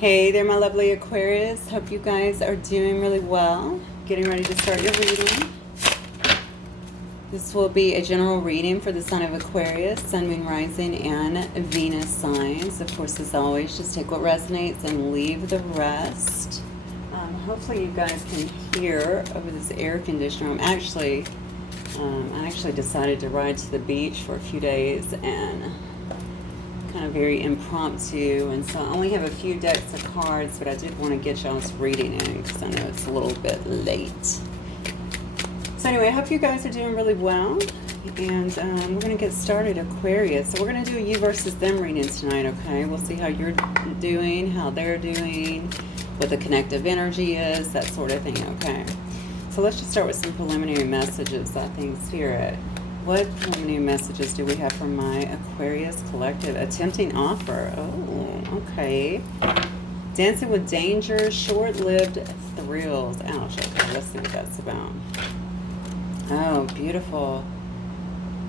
Hey there, my lovely Aquarius. Hope you guys are doing really well. Getting ready to start your reading. This will be a general reading for the sign of Aquarius, Sun, Moon, Rising, and Venus signs. Of course, as always, just take what resonates and leave the rest. Hopefully you guys can hear over this air conditioner. I actually decided to ride to the beach for a few days and kind of very impromptu, and so I only have a few decks of cards, but I did want to get y'all's reading in because I know it's a little bit late. So anyway, I hope you guys are doing really well, and we're going to get started, Aquarius. So we're going to do a you versus them reading tonight, okay? We'll see how you're doing, how they're doing, what the connective energy is, that sort of thing, okay? So let's just start with some preliminary messages, I think, Spirit. What preliminary messages do we have from my Aquarius collective? A tempting offer. Oh, okay. Dancing with danger, short-lived thrills. Ouch. Okay, let's see what that's about. Oh, beautiful.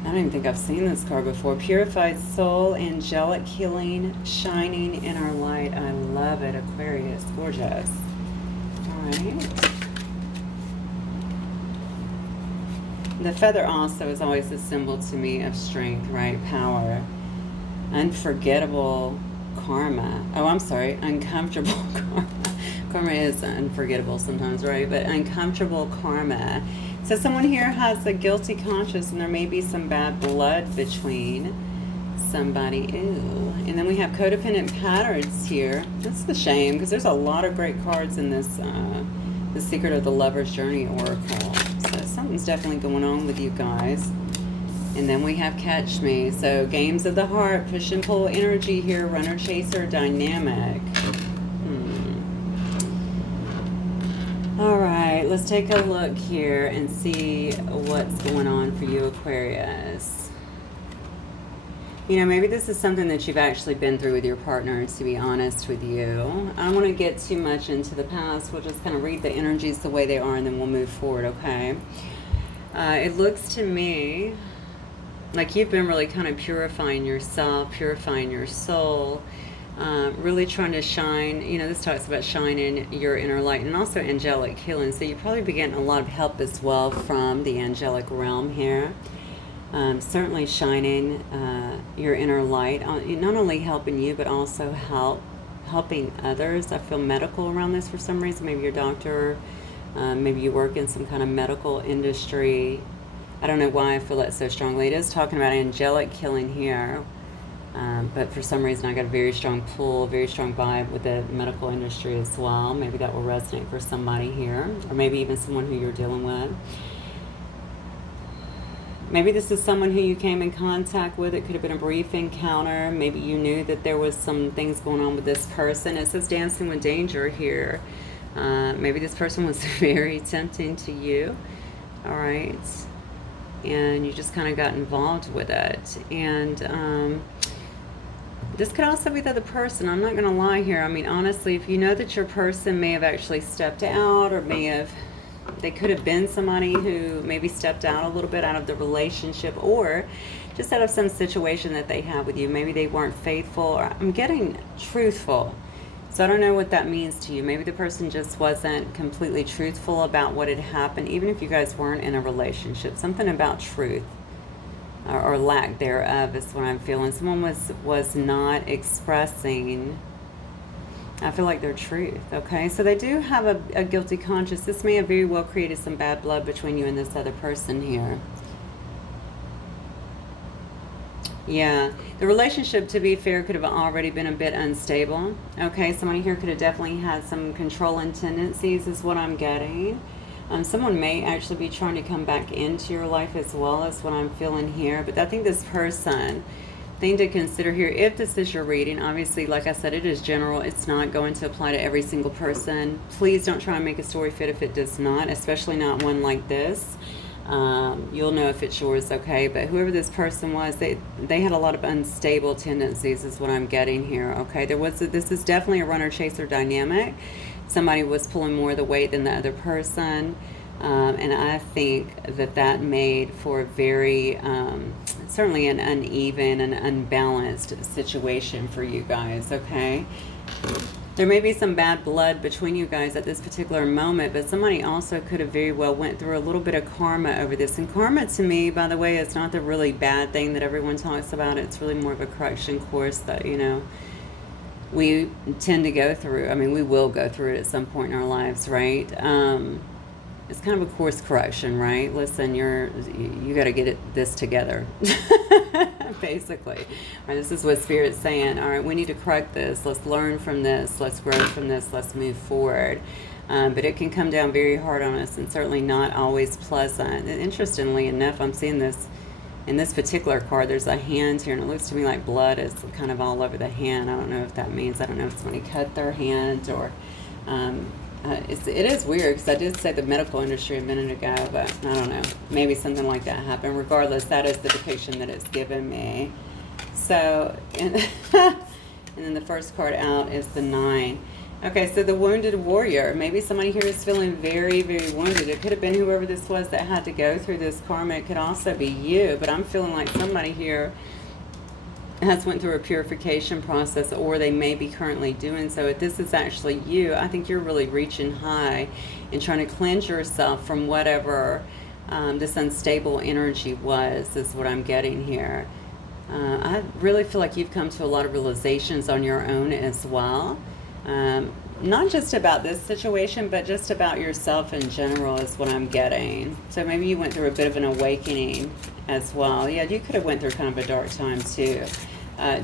I don't even think I've seen this card before. Purified soul, angelic healing, shining in our light. I love it, Aquarius. Gorgeous. All right. The feather also is always a symbol to me of strength, right? Power. Unforgettable karma. Oh, I'm sorry. Uncomfortable karma. Karma is unforgettable sometimes, right? But uncomfortable karma. So someone here has a guilty conscience, and there may be some bad blood between somebody. Ooh. And then we have codependent patterns here. That's a shame, because there's a lot of great cards in this The Secret of the Lover's Journey Oracle. So something's definitely going on with you guys. And then we have Catch Me. So games of the heart, push and pull energy here, runner chaser dynamic. All right, let's take a look here and see what's going on for you, Aquarius. You know, maybe this is something that you've actually been through with your partner, to be honest with you. I don't want to get too much into the past. We'll just kind of read the energies the way they are, and then we'll move forward, okay? It looks to me like you've been really kind of purifying yourself, purifying your soul, really trying to shine. You know, this talks about shining your inner light and also angelic healing. So you probably be getting a lot of help as well from the angelic realm here. Certainly shining your inner light, not only helping you, but also helping others. I feel medical around this for some reason. Maybe your doctor, maybe you work in some kind of medical industry. I don't know why I feel that so strongly. It is talking about angelic healing here, but for some reason I got a very strong pull, very strong vibe with the medical industry as well. Maybe that will resonate for somebody here, or maybe even someone who you're dealing with. Maybe this is someone who you came in contact with. It could have been a brief encounter. Maybe you knew that there was some things going on with this person. It says dancing with danger here. Maybe this person was very tempting to you. All right. And you just kind of got involved with it. And this could also be the other person. I'm not going to lie here. I mean, honestly, if you know that your person may have actually stepped out, or they could have been somebody who maybe stepped out a little bit out of the relationship, or just out of some situation that they had with you. Maybe they weren't faithful, or I'm getting truthful. So I don't know what that means to you. Maybe the person just wasn't completely truthful about what had happened, even if you guys weren't in a relationship. Something about truth or lack thereof is what I'm feeling. Someone was not expressing, I feel like, their truth, okay? So they do have a guilty conscience. This may have very well created some bad blood between you and this other person here. Yeah, the relationship, to be fair, could have already been a bit unstable, okay? Somebody here could have definitely had some controlling tendencies is what I'm getting. Someone may actually be trying to come back into your life as well, as what I'm feeling here. But I think this person, thing to consider here, if this is your reading, obviously, like I said, it is general. It's not going to apply to every single person. Please don't try and make a story fit if it does not, especially not one like this. You'll know if it's yours, okay? But whoever this person was, they had a lot of unstable tendencies is what I'm getting here, okay? This is definitely a runner-chaser dynamic. Somebody was pulling more of the weight than the other person. And I think that made for a very, certainly an uneven and unbalanced situation for you guys, okay? There may be some bad blood between you guys at this particular moment, but somebody also could have very well went through a little bit of karma over this. And karma, to me, by the way, is not the really bad thing that everyone talks about. It's really more of a correction course that, you know, we tend to go through. I mean, we will go through it at some point in our lives, right? It's kind of a course correction, right? Listen, you got to get this together, basically. Right, this is what Spirit's saying. All right, we need to correct this. Let's learn from this. Let's grow from this. Let's move forward. But it can come down very hard on us, and certainly not always pleasant. And interestingly enough, I'm seeing this in this particular card. There's a hand here, and it looks to me like blood is kind of all over the hand. I don't know if that means, I don't know if somebody cut their hand or... it is weird because I did say the medical industry a minute ago, but I don't know. Maybe something like that happened. Regardless, that is the depiction that it's given me. So, and then the first card out is the 9. Okay, so the wounded warrior. Maybe somebody here is feeling very, very wounded. It could have been whoever this was that had to go through this karma. It could also be you, but I'm feeling like somebody here has went through a purification process, or they may be currently doing so. If this is actually you, I think you're really reaching high and trying to cleanse yourself from whatever this unstable energy was, is what I'm getting here. I really feel like you've come to a lot of realizations on your own as well. Not just about this situation, but just about yourself in general is what I'm getting. So maybe you went through a bit of an awakening as well. Yeah, you could have went through kind of a dark time too,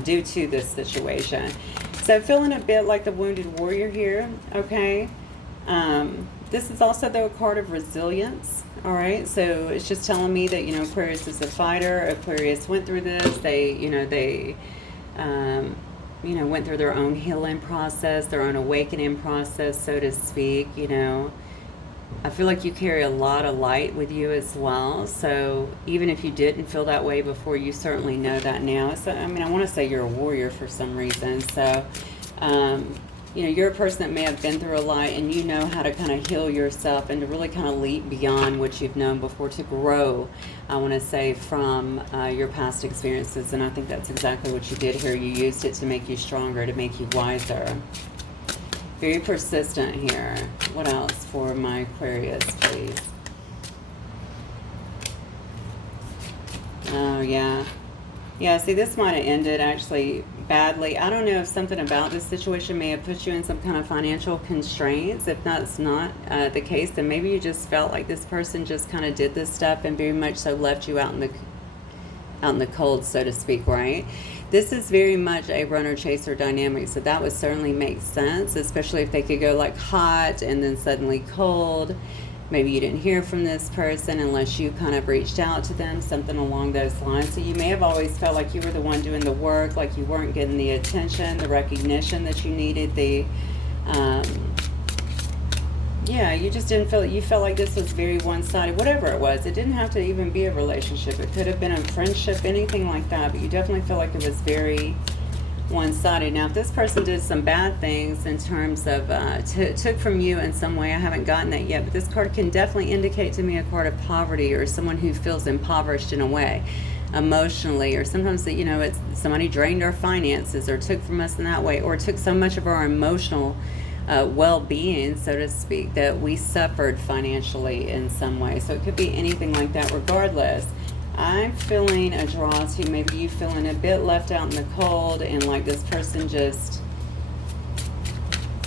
due to this situation. So feeling a bit like the wounded warrior here, okay? This is also, though, a card of resilience, all right? So it's just telling me that, you know, Aquarius is a fighter. Aquarius went through this. They went through their own healing process, their own awakening process, so to speak, you know. I feel like you carry a lot of light with you as well. So even if you didn't feel that way before, you certainly know that now. So, I mean, I want to say you're a warrior for some reason. So, you know, you're a person that may have been through a lot, and you know how to kind of heal yourself and to really kind of leap beyond what you've known before, to grow, I want to say, from your past experiences. And I think that's exactly what you did here. You used it to make you stronger, to make you wiser. Very persistent here. What else for my Aquarius, please? Oh, yeah. Yeah, see, this might have ended actually badly. I don't know if something about this situation may have put you in some kind of financial constraints. If that's not the case, then maybe you just felt like this person just kind of did this stuff and very much so left you out in the cold, so to speak, right? This is very much a runner-chaser dynamic, so that would certainly make sense, especially if they could go like hot and then suddenly cold. Maybe you didn't hear from this person unless you kind of reached out to them, something along those lines. So you may have always felt like you were the one doing the work, like you weren't getting the attention, the recognition that you needed, yeah, you just didn't feel it. You felt like this was very one-sided, whatever it was. It didn't have to even be a relationship. It could have been a friendship, anything like that. But you definitely felt like it was very one-sided. Now, if this person did some bad things in terms of took from you in some way, I haven't gotten that yet. But this card can definitely indicate to me a card of poverty, or someone who feels impoverished in a way, emotionally, or sometimes that, you know, it's somebody drained our finances or took from us in that way, or took so much of our emotional well-being, so to speak, that we suffered financially in some way. So it could be anything like that. Regardless, I'm feeling a draw to maybe you feeling a bit left out in the cold, and like this person just,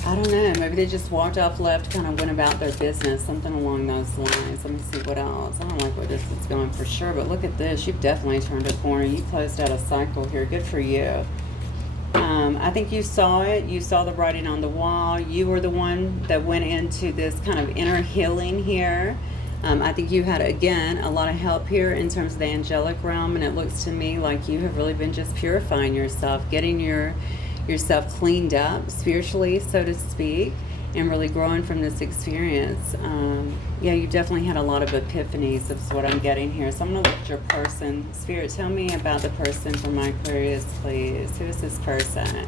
I don't know, maybe they just walked off, left, kind of went about their business, something along those lines. Let me see what else. I don't like where this is going for sure, but look at this. You've definitely turned a corner. You closed out a cycle here. Good for you. I think you saw it. You saw the writing on the wall. You were the one that went into this kind of inner healing here. I think you had, again, a lot of help here in terms of the angelic realm, and it looks to me like you have really been just purifying yourself, getting yourself cleaned up spiritually, so to speak, and really growing from this experience. Yeah, you definitely had a lot of epiphanies, is what I'm getting here. So I'm going to look at your person. Spirit, tell me about the person for my Aquarius, please. Who is this person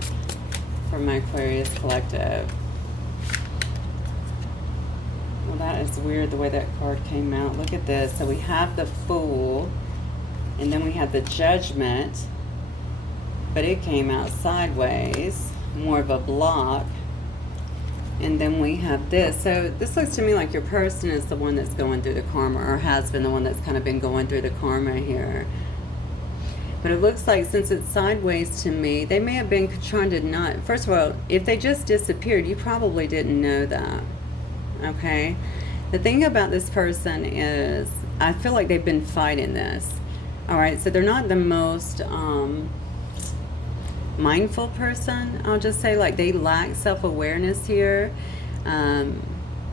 for my Aquarius collective? Well, that is weird the way that card came out. Look at this. So we have the Fool, and then we have the Judgment, but it came out sideways, more of a block. And then we have this. So this looks to me like your person is the one that's going through the karma, or has been the one that's kind of been going through the karma here. But it looks like, since it's sideways to me, they may have been trying to not... First of all, if they just disappeared, you probably didn't know that. Okay? The thing about this person is, I feel like they've been fighting this. Alright, so they're not the most mindful person, I'll just say. Like, they lack self-awareness here.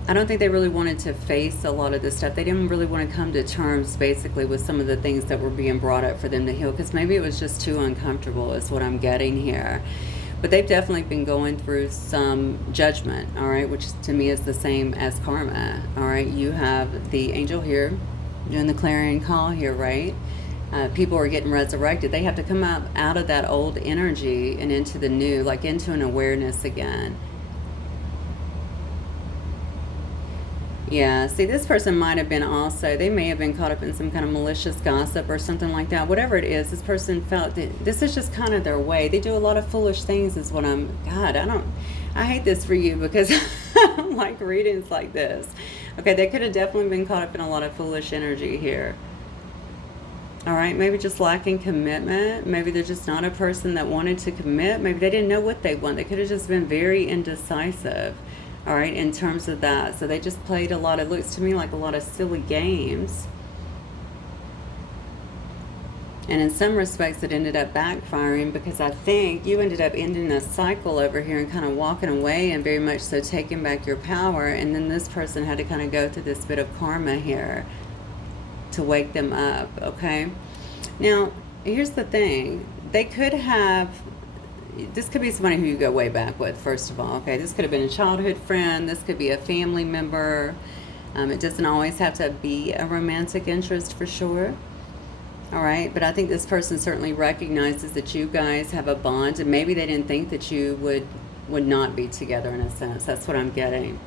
I don't think they really wanted to face a lot of this stuff. They didn't really want to come to terms, basically, with some of the things that were being brought up for them to heal, because maybe it was just too uncomfortable, is what I'm getting here. But they've definitely been going through some judgment, all right, which to me is the same as karma, all right? You have the angel here doing the clarion call here, right? People are getting resurrected. They have to come out of that old energy and into the new, like into an awareness again. Yeah, see, this person might have been also, they may have been caught up in some kind of malicious gossip or something like that. Whatever it is, this person felt that this is just kind of their way. They do a lot of foolish things is what I'm... God, I hate this for you, because I don't like readings like this. Okay, they could have definitely been caught up in a lot of foolish energy here. All right, maybe just lacking commitment. Maybe they're just not a person that wanted to commit. Maybe they didn't know what they want. They could have just been very indecisive. All right, in terms of that. So they just played a lot, it looks to me like a lot of silly games. And in some respects, it ended up backfiring, because I think you ended up ending a cycle over here and kind of walking away, and very much so taking back your power. And then this person had to kind of go through this bit of karma here to wake them up, okay? Now, here's the thing. They could have... This could be somebody who you go way back with, first of all, okay? This could have been a childhood friend. This could be a family member. It doesn't always have to be a romantic interest, for sure. All right? But I think this person certainly recognizes that you guys have a bond, and maybe they didn't think that you would not be together, in a sense. That's what I'm getting.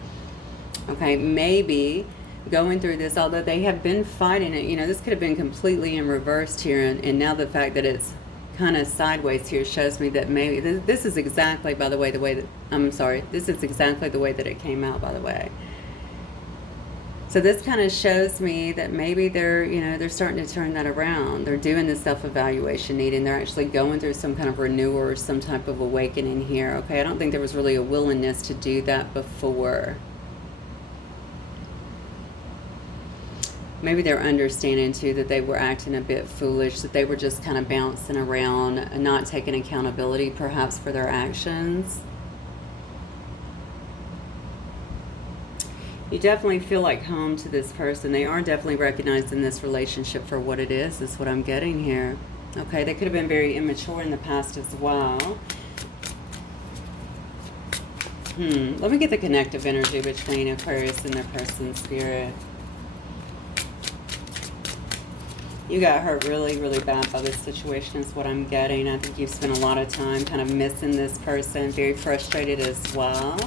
Okay? Maybe going through this, although they have been fighting it, you know, this could have been completely in reversed here, and now the fact that it's kind of sideways here shows me that maybe this is exactly, by the way, this is exactly the way that it came out, by the way. So this kind of shows me that maybe they're, you know, they're starting to turn that around. They're doing the self-evaluation needing. They're actually going through some kind of renewal or some type of awakening here. Okay, I don't think there was really a willingness to do that before. Maybe they're understanding, too, that they were acting a bit foolish, that they were just kind of bouncing around and not taking accountability, perhaps, for their actions. You definitely feel like home to this person. They are definitely recognizing this relationship for what it is what I'm getting here. Okay, they could have been very immature in the past as well. Let me get the connective energy between Aquarius and their person's spirit. You got hurt really, really bad by this situation is what I'm getting. I think you've spent a lot of time kind of missing this person, very frustrated as well.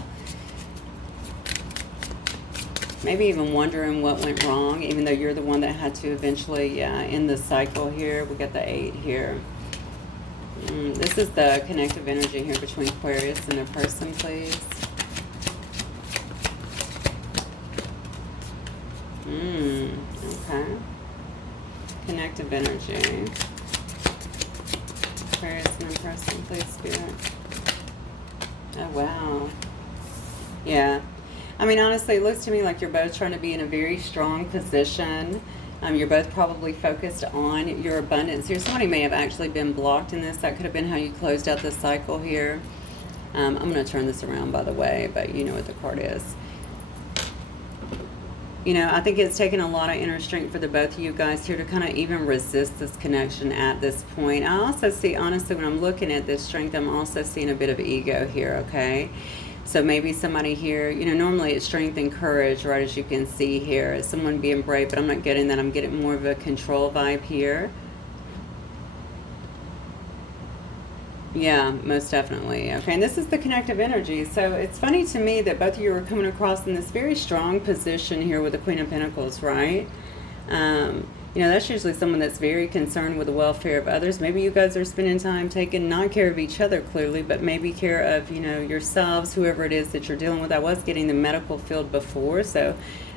Maybe even wondering what went wrong, even though you're the one that had to eventually end the cycle here. We got the 8 here. This is the connective energy here between Aquarius and their person, please. Okay. Connective energy. Aquarius and their person, please, Spirit. Oh, wow. Yeah. I mean, honestly, it looks to me like you're both trying to be in a very strong position. You're both probably focused on your abundance here. Somebody may have actually been blocked in this. That could have been how you closed out the cycle here. I'm going to turn this around, by the way, but you know what the card is. You know, I think it's taken a lot of inner strength for the both of you guys here to kind of even resist this connection at this point. I also see, honestly, when I'm looking at this strength, I'm also seeing a bit of ego here, okay? So maybe somebody here, you know, normally it's strength and courage, right, as you can see here. It's someone being brave, but I'm not getting that. I'm getting more of a control vibe here. Yeah, most definitely. Okay, and this is the connective energy. So it's funny to me that both of you are coming across in this very strong position here with the Queen of Pentacles, right? You know, that's usually someone that's very concerned with the welfare of others. Maybe you guys are spending time taking not care of each other clearly, but maybe care of, you know, yourselves, whoever it is that you're dealing with. I was getting the medical field before, so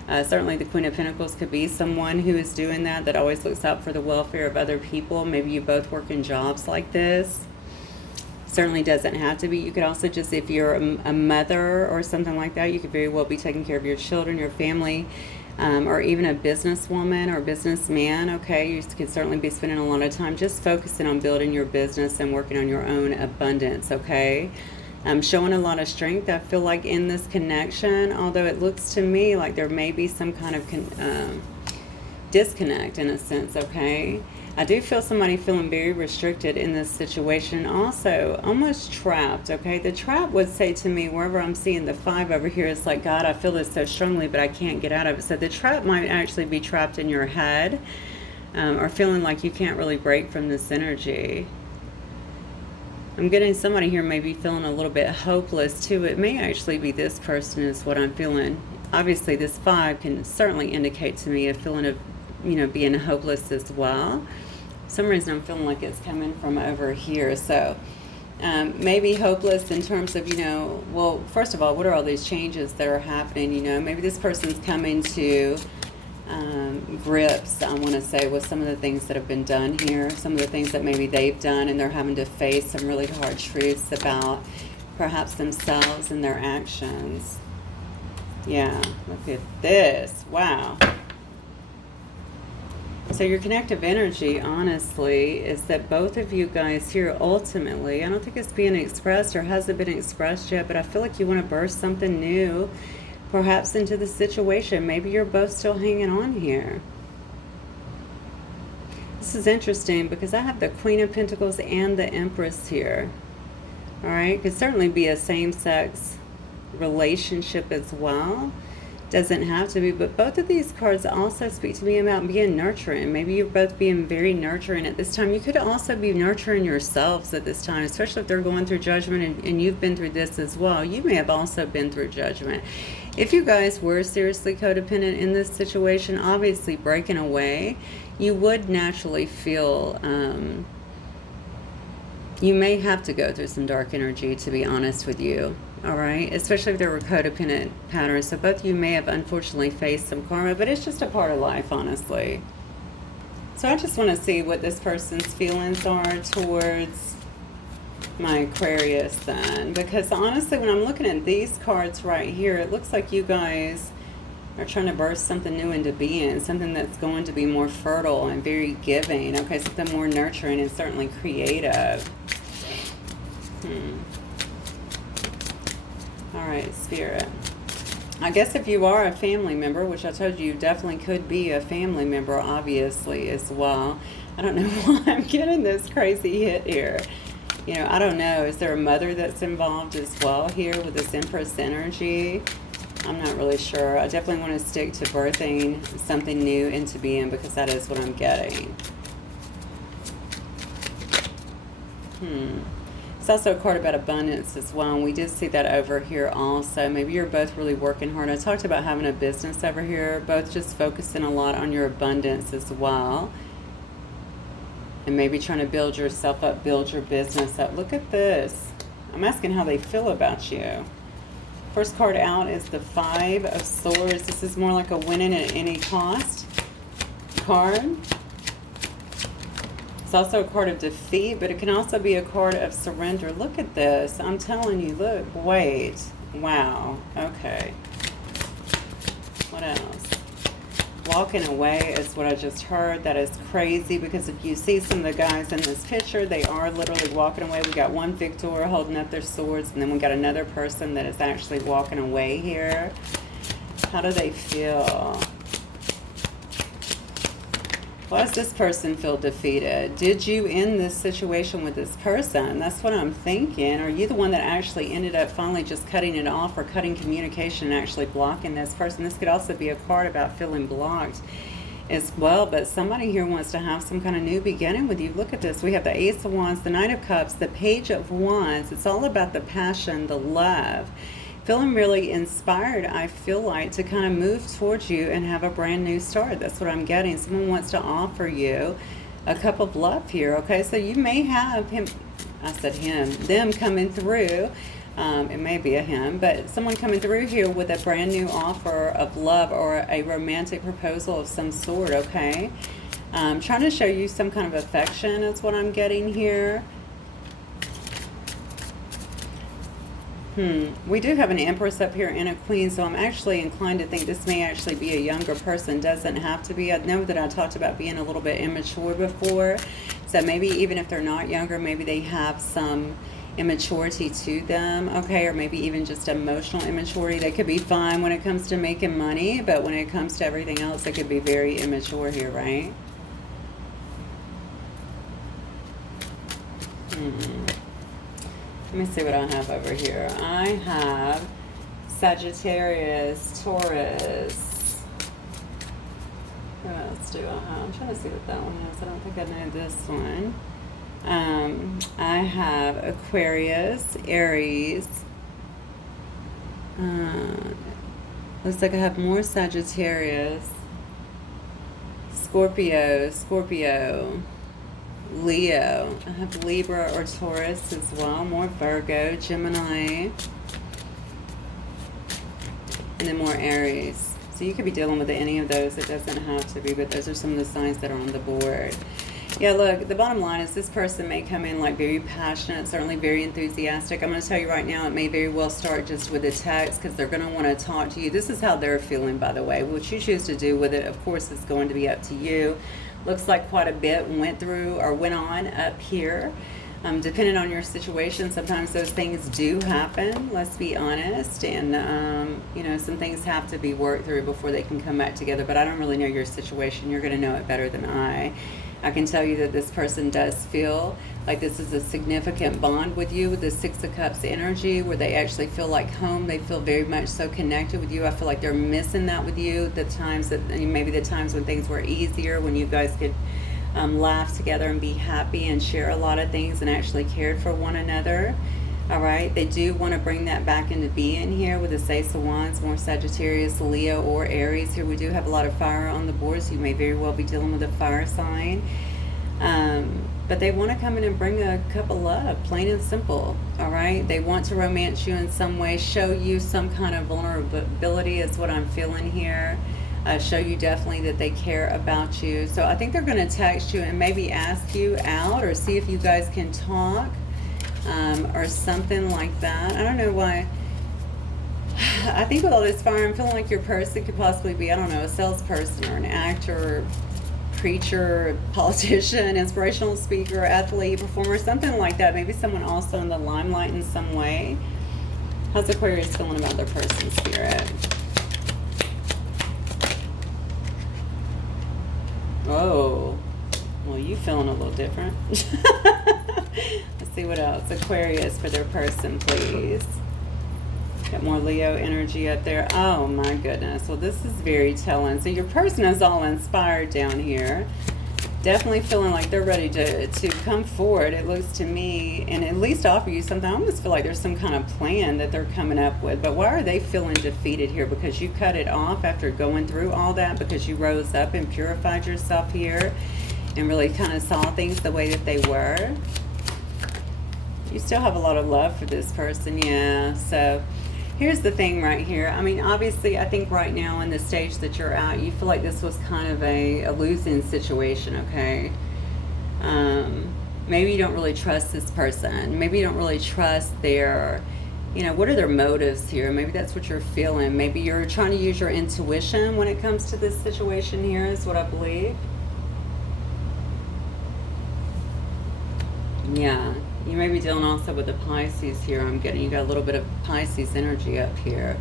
certainly the Queen of Pentacles could be someone who is doing that, that always looks out for the welfare of other people. Maybe you both work in jobs like this. Certainly doesn't have to be. You could also just, if you're a mother or something like that, you could very well be taking care of your children, your family, or even a businesswoman or businessman. Okay, you could certainly be spending a lot of time just focusing on building your business and working on your own abundance. Okay, showing a lot of strength, I feel like, in this connection, although it looks to me like there may be some kind of disconnect in a sense. Okay, I do feel somebody feeling very restricted in this situation, also almost trapped. Okay, the trap would say to me, wherever I'm seeing the 5 over here, it's like, God, I feel this so strongly, but I can't get out of it. So the trap might actually be trapped in your head, or feeling like you can't really break from this energy. I'm getting somebody here maybe feeling a little bit hopeless too. It may actually be this person is what I'm feeling. Obviously this 5 can certainly indicate to me a feeling of, you know, being hopeless as well. For some reason I'm feeling like it's coming from over here. So maybe hopeless in terms of, you know, well, first of all, what are all these changes that are happening? You know, maybe this person's coming to grips, I want to say, with some of the things that have been done here, some of the things that maybe they've done, and they're having to face some really hard truths about perhaps themselves and their actions. Yeah, look at this. Wow. So your connective energy, honestly, is that both of you guys here ultimately, I don't think it's being expressed or hasn't been expressed yet, but I feel like you want to burst something new, perhaps into the situation. Maybe you're both still hanging on here. This is interesting because I have the Queen of Pentacles and the Empress here. All right, could certainly be a same-sex relationship as well. Doesn't have to be, but both of these cards also speak to me about being nurturing. Maybe you're both being very nurturing at this time. You could also be nurturing yourselves at this time, especially if they're going through judgment and you've been through this as well. You may have also been through judgment. If you guys were seriously codependent in this situation, obviously breaking away, you would naturally feel, you may have to go through some dark energy, to be honest with you. All right, especially if there were codependent patterns. So both of you may have unfortunately faced some karma, but it's just a part of life, honestly. So I just want to see what this person's feelings are towards my Aquarius then, because honestly, when I'm looking at these cards right here, it looks like you guys are trying to burst something new into being, something that's going to be more fertile and very giving. Okay, something more nurturing and certainly creative. All right, Spirit. I guess if you are a family member, which I told you definitely could be a family member, obviously, as well. I don't know why I'm getting this crazy hit here. You know, I don't know. Is there a mother that's involved as well here with this Empress energy? I'm not really sure. I definitely want to stick to birthing something new into being because that is what I'm getting. It's also a card about abundance as well, and we did see that over here also. Maybe you're both really working hard. I talked about having a business over here, both just focusing a lot on your abundance as well. And maybe trying to build yourself up, build your business up. Look at this. I'm asking how they feel about you. First card out is the 5 of Swords. This is more like a winning at any cost card. It's also a card of defeat, but it can also be a card of surrender. Look at this. I'm telling you, look, wait. Wow. Okay. What else? Walking away is what I just heard. That is crazy because if you see some of the guys in this picture, they are literally walking away. We got one victor holding up their swords, and then we got another person that is actually walking away here. How do they feel? Why does this person feel defeated? Did you end this situation with this person? That's what I'm thinking. Are you the one that actually ended up finally just cutting it off or cutting communication and actually blocking this person? This could also be a card about feeling blocked as well, but somebody here wants to have some kind of new beginning with you. Look at this. We have the Ace of Wands, the Knight of Cups, the Page of Wands. It's all about the passion, the love. feeling really inspired, I feel like, to kind of move towards you and have a brand new start. That's what I'm getting. Someone wants to offer you a cup of love here, okay? So you may have them coming through. It may be a him, but someone coming through here with a brand new offer of love or a romantic proposal of some sort, okay? Trying to show you some kind of affection is what I'm getting here. We do have an Empress up here and a Queen, so I'm actually inclined to think this may actually be a younger person. Doesn't have to be. I know that I talked about being a little bit immature before, so maybe even if they're not younger, maybe they have some immaturity to them, okay, or maybe even just emotional immaturity. They could be fine when it comes to making money, but when it comes to everything else, they could be very immature here, right? Let me see what I have over here. I have Sagittarius, Taurus. What else do I have? I'm trying to see what that one is. I don't think I know this one. I have Aquarius, Aries. Looks like I have more Sagittarius. Scorpio. Leo. I have Libra or Taurus as well. More Virgo, Gemini. And then more Aries. So you could be dealing with any of those. It doesn't have to be, but those are some of the signs that are on the board. Yeah, look, the bottom line is this person may come in like very passionate, certainly very enthusiastic. I'm going to tell you right now, it may very well start just with a text because they're going to want to talk to you. This is how they're feeling, by the way. What you choose to do with it, of course, is going to be up to you. Looks like quite a bit went on up here. Depending on your situation, sometimes those things do happen, let's be honest, and you know, some things have to be worked through before they can come back together, but I don't really know your situation. You're going to know it better than I can tell you that this person does feel like this is a significant bond with you, with the Six of Cups energy, where they actually feel like home. They feel very much so connected with you. I feel like they're missing that with you, the times that, maybe the times when things were easier, when you guys could laugh together and be happy and share a lot of things and actually cared for one another. All right, they do want to bring that back into being here with the Ace of Wands, more Sagittarius, Leo, or Aries. Here we do have a lot of fire on the board, so you may very well be dealing with a fire sign. But they want to come in and bring a cup of love, plain and simple. All right, they want to romance you in some way, show you some kind of vulnerability is what I'm feeling here. Show you definitely that they care about you. So I think they're going to text you and maybe ask you out or see if you guys can talk. Or something like that. I don't know why. I think with all this fire, I'm feeling like your person could possibly be, I don't know, a salesperson or an actor, preacher, politician, inspirational speaker, athlete, performer, something like that. Maybe someone also in the limelight in some way. How's Aquarius feeling about their person's spirit? Oh, well, you feeling a little different. Let's see what else. Aquarius for their person, please. Got more Leo energy up there. Oh my goodness. Well, this is very telling. So your person is all inspired down here. Definitely feeling like they're ready to come forward, it looks to me, and at least offer you something. I almost feel like there's some kind of plan that they're coming up with. But why are they feeling defeated here? Because you cut it off after going through all that, because you rose up and purified yourself here and really kind of saw things the way that they were. You still have a lot of love for this person, yeah. So here's the thing right here. I mean, obviously, I think right now in the stage that you're at, you feel like this was kind of a losing situation, okay? Maybe you don't really trust this person. Maybe you don't really trust their, what are their motives here? Maybe that's what you're feeling. Maybe you're trying to use your intuition when it comes to this situation here, is what I believe. Yeah. You may be dealing also with the Pisces here. I'm getting you got a little bit of Pisces energy up here.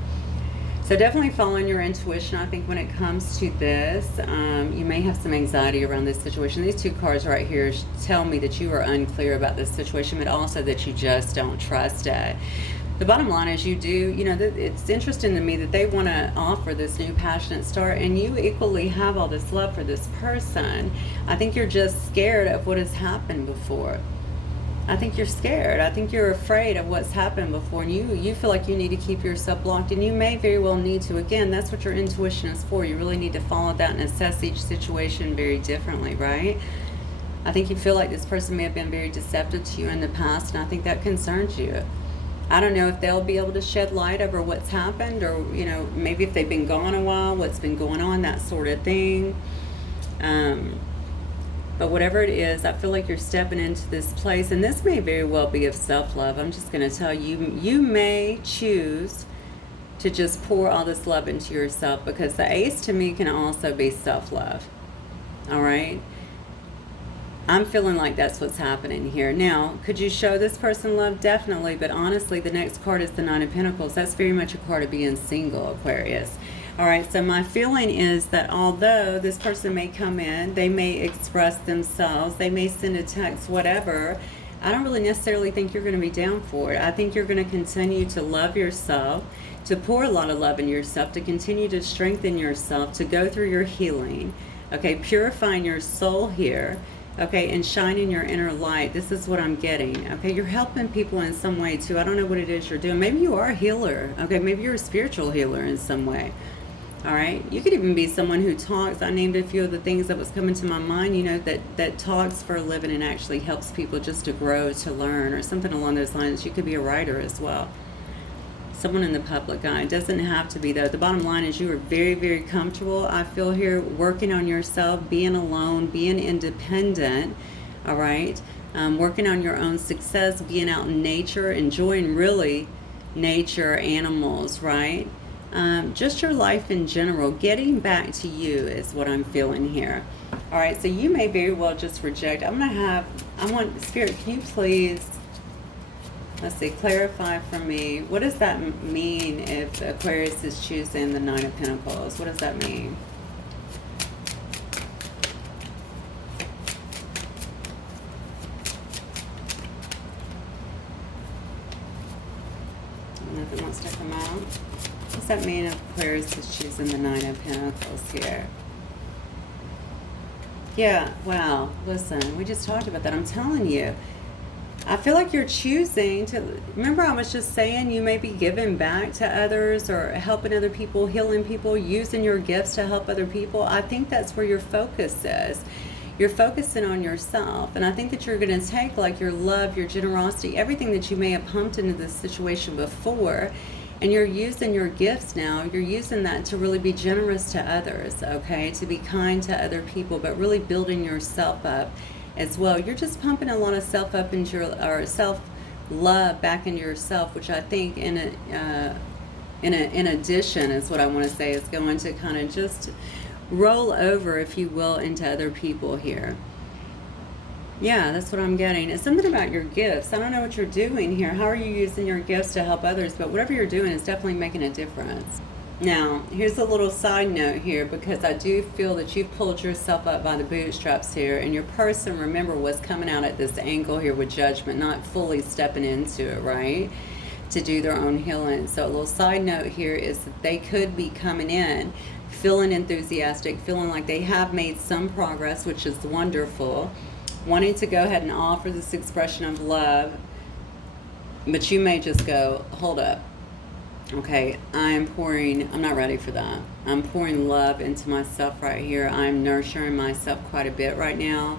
So definitely following your intuition. I think when it comes to this, you may have some anxiety around this situation. These two cards right here tell me that you are unclear about this situation, but also that you just don't trust it. The bottom line is you do, it's interesting to me that they want to offer this new passionate start, and you equally have all this love for this person. I think you're just scared of what has happened before. I think you're scared. I think you're afraid of what's happened before, and you feel like you need to keep yourself blocked, and you may very well need to. Again, that's what your intuition is for. You really need to follow that and assess each situation very differently, right? I think you feel like this person may have been very deceptive to you in the past, and I think that concerns you. I don't know if they'll be able to shed light over what's happened, or, you know, maybe if they've been gone a while, what's been going on, that sort of thing. But whatever it is, I feel like you're stepping into this place, and this may very well be of self-love. I'm just going to tell you, you may choose to just pour all this love into yourself, because the ace to me can also be self-love. All right? I'm feeling like that's what's happening here. Now, could you show this person love? Definitely, but honestly, the next card is the Nine of Pentacles. That's very much a card of being single, Aquarius. All right, so my feeling is that although this person may come in, they may express themselves, they may send a text, whatever, I don't really necessarily think you're going to be down for it. I think you're going to continue to love yourself, to pour a lot of love in yourself, to continue to strengthen yourself, to go through your healing, okay, purifying your soul here, okay, and shining your inner light. This is what I'm getting, okay? You're helping people in some way, too. I don't know what it is you're doing. Maybe you are a healer, okay? Maybe you're a spiritual healer in some way. All right, you could even be someone who talks. I named a few of the things that was coming to my mind, you know, that talks for a living and actually helps people just to grow, to learn, or something along those lines. You could be a writer as well. Someone in the public eye. It doesn't have to be, though. The bottom line is you are very, very comfortable, I feel here, working on yourself, being alone, being independent, all right? Working on your own success, being out in nature, enjoying really nature, animals, right? Just your life in general, getting back to you is what I'm feeling here. All right, so you may very well just reject. I want, Spirit, can you please, let's see, clarify for me, what does that mean if Aquarius is choosing the Nine of Pentacles? What does that mean? Nothing wants to come out. What does that mean if Aquarius is choosing the Nine of Pentacles here? Yeah, wow. Listen, we just talked about that. I'm telling you. I feel like you're choosing to... Remember I was just saying you may be giving back to others or helping other people, healing people, using your gifts to help other people. I think that's where your focus is. You're focusing on yourself. And I think that you're going to take like your love, your generosity, everything that you may have pumped into this situation before, and you're using your gifts now. You're using that to really be generous to others, okay? To be kind to other people, but really building yourself up as well. You're just pumping a lot of self up into your, or self-love back into yourself, which I think in addition is what I want to say is going to kind of just roll over, if you will, into other people here. Yeah, that's what I'm getting. It's something about your gifts. I don't know what you're doing here. How are you using your gifts to help others? But whatever you're doing is definitely making a difference. Now, here's a little side note here, because I do feel that you've pulled yourself up by the bootstraps here, and your person, remember, was coming out at this angle here with judgment, not fully stepping into it, right, to do their own healing. So a little side note here is that they could be coming in feeling enthusiastic, feeling like they have made some progress, which is wonderful, wanting to go ahead and offer this expression of love, but you may just go, hold up. Okay, I'm not ready for that. I'm pouring love into myself right here. I'm nurturing myself quite a bit right now.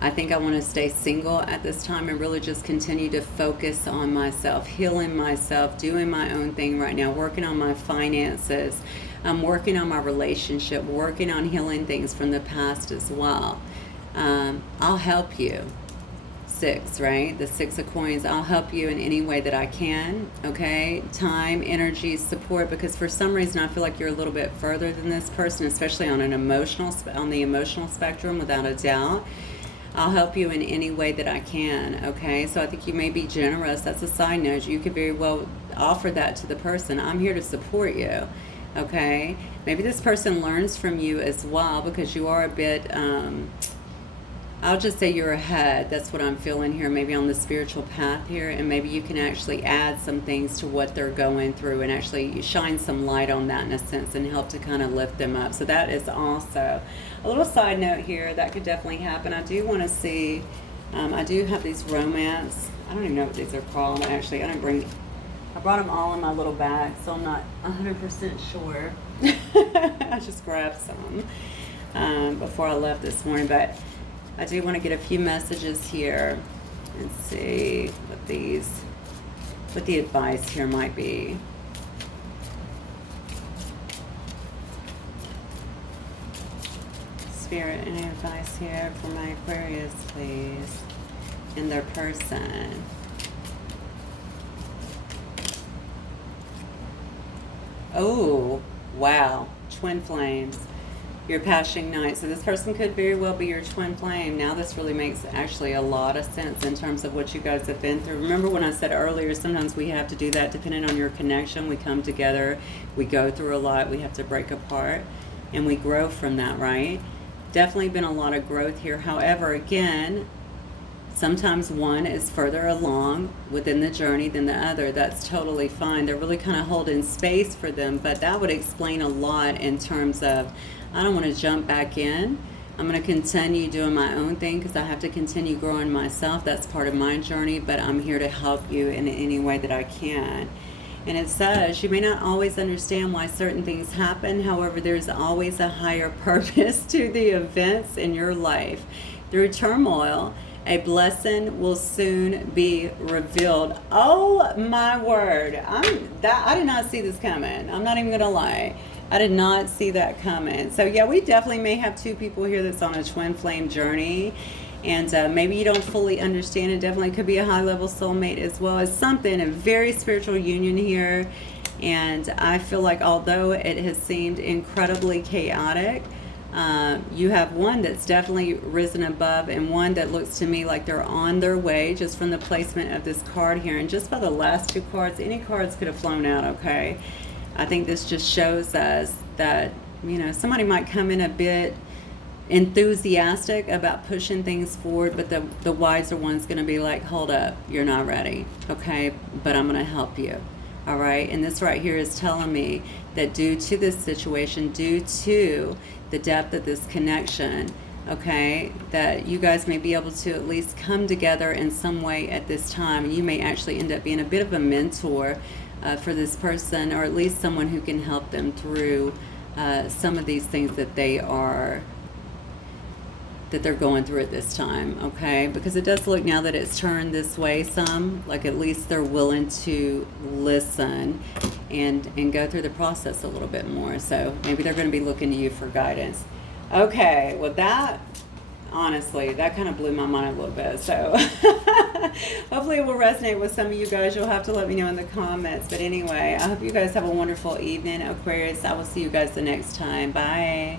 I think I want to stay single at this time and really just continue to focus on myself, healing myself, doing my own thing right now, working on my finances. I'm working on my relationship, working on healing things from the past as well. I'll help you. 6, right? The 6 of coins. I'll help you in any way that I can, okay? Time, energy, support, because for some reason I feel like you're a little bit further than this person, especially on the emotional spectrum, without a doubt. I'll help you in any way that I can, okay? So I think you may be generous. That's a side note. You could very well offer that to the person. I'm here to support you, okay? Maybe this person learns from you as well, because you are a bit... I'll just say you're ahead. That's what I'm feeling here, maybe on the spiritual path here, and maybe you can actually add some things to what they're going through and actually shine some light on that in a sense and help to kind of lift them up. So that is also a little side note here. That could definitely happen. I do want to see I do have these romance. I don't even know what these are called. Actually, I brought them all in my little bag, so I'm not 100% sure. I just grabbed some before I left this morning, but I do want to get a few messages here and see what the advice here might be. Spirit, any advice here for my Aquarius, please, and their person. Oh, wow. Twin flames. Your passing night. So this person could very well be your twin flame. Now this really makes actually a lot of sense in terms of what you guys have been through. Remember when I said earlier, sometimes we have to do that depending on your connection. We come together, we go through a lot, we have to break apart, and we grow from that, right? Definitely been a lot of growth here. However, again, sometimes one is further along within the journey than the other. That's totally fine. They're really kind of holding space for them, but that would explain a lot in terms of, I don't want to jump back in. I'm going to continue doing my own thing because I have to continue growing myself. That's part of my journey, but I'm here to help you in any way that I can. And it says, you may not always understand why certain things happen. However, there's always a higher purpose to the events in your life. Through turmoil, a blessing will soon be revealed. Oh my word. I did not see this coming. I'm not even going to lie. I did not see that coming. So yeah, we definitely may have two people here that's on a twin flame journey. And maybe you don't fully understand it. Definitely could be a high-level soulmate as well as something, a very spiritual union here. And I feel like although it has seemed incredibly chaotic, you have one that's definitely risen above and one that looks to me like they're on their way just from the placement of this card here. And just by the last two cards, any cards could have flown out, okay? I think this just shows us that, you know, somebody might come in a bit enthusiastic about pushing things forward, but the wiser one's going to be like, hold up, you're not ready, okay, but I'm going to help you. All right, and this right here is telling me that due to this situation, due to the depth of this connection, okay, that you guys may be able to at least come together in some way at this time. You may actually end up being a bit of a mentor for this person, or at least someone who can help them through some of these things that they're going through at this time, okay? Because it does look now that it's turned this way some, like at least they're willing to listen and go through the process a little bit more. So maybe they're going to be looking to you for guidance. Okay, well that, honestly, that kind of blew my mind a little bit. So hopefully it will resonate with some of you guys. You'll have to let me know in the comments. But anyway, I hope you guys have a wonderful evening, Aquarius. I will see you guys the next time. Bye.